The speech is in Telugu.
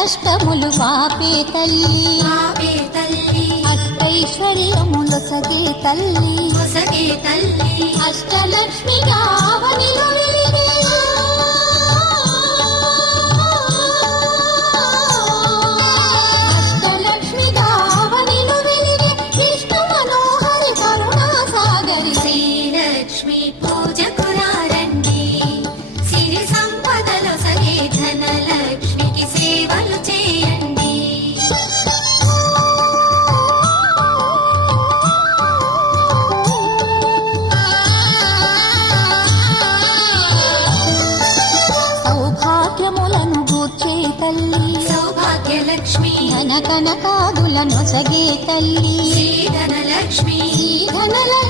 కష్టములు పాపే తల్లి అష్టైశ్వర్యములొసగే తల్లి అష్టలక్ష్మిగా అవనిలో వెలిగే అష్టలక్ష్మిగా అవనిలో వెలిగే విష్ణు మనోహరి కరుణా సాగరి శ్రీలక్ష్మి పూజకు రండి సిరి సంపదలొసగే ధనలక్ష్మికి సేవలు చేయండి. సౌభాగ్యములను గూర్చే తల్లి సౌభాగ్యలక్ష్మి ధన కనకాదులను సగే తల్లి శ్రీ ధనలక్ష్మి ధనలక్ష్మి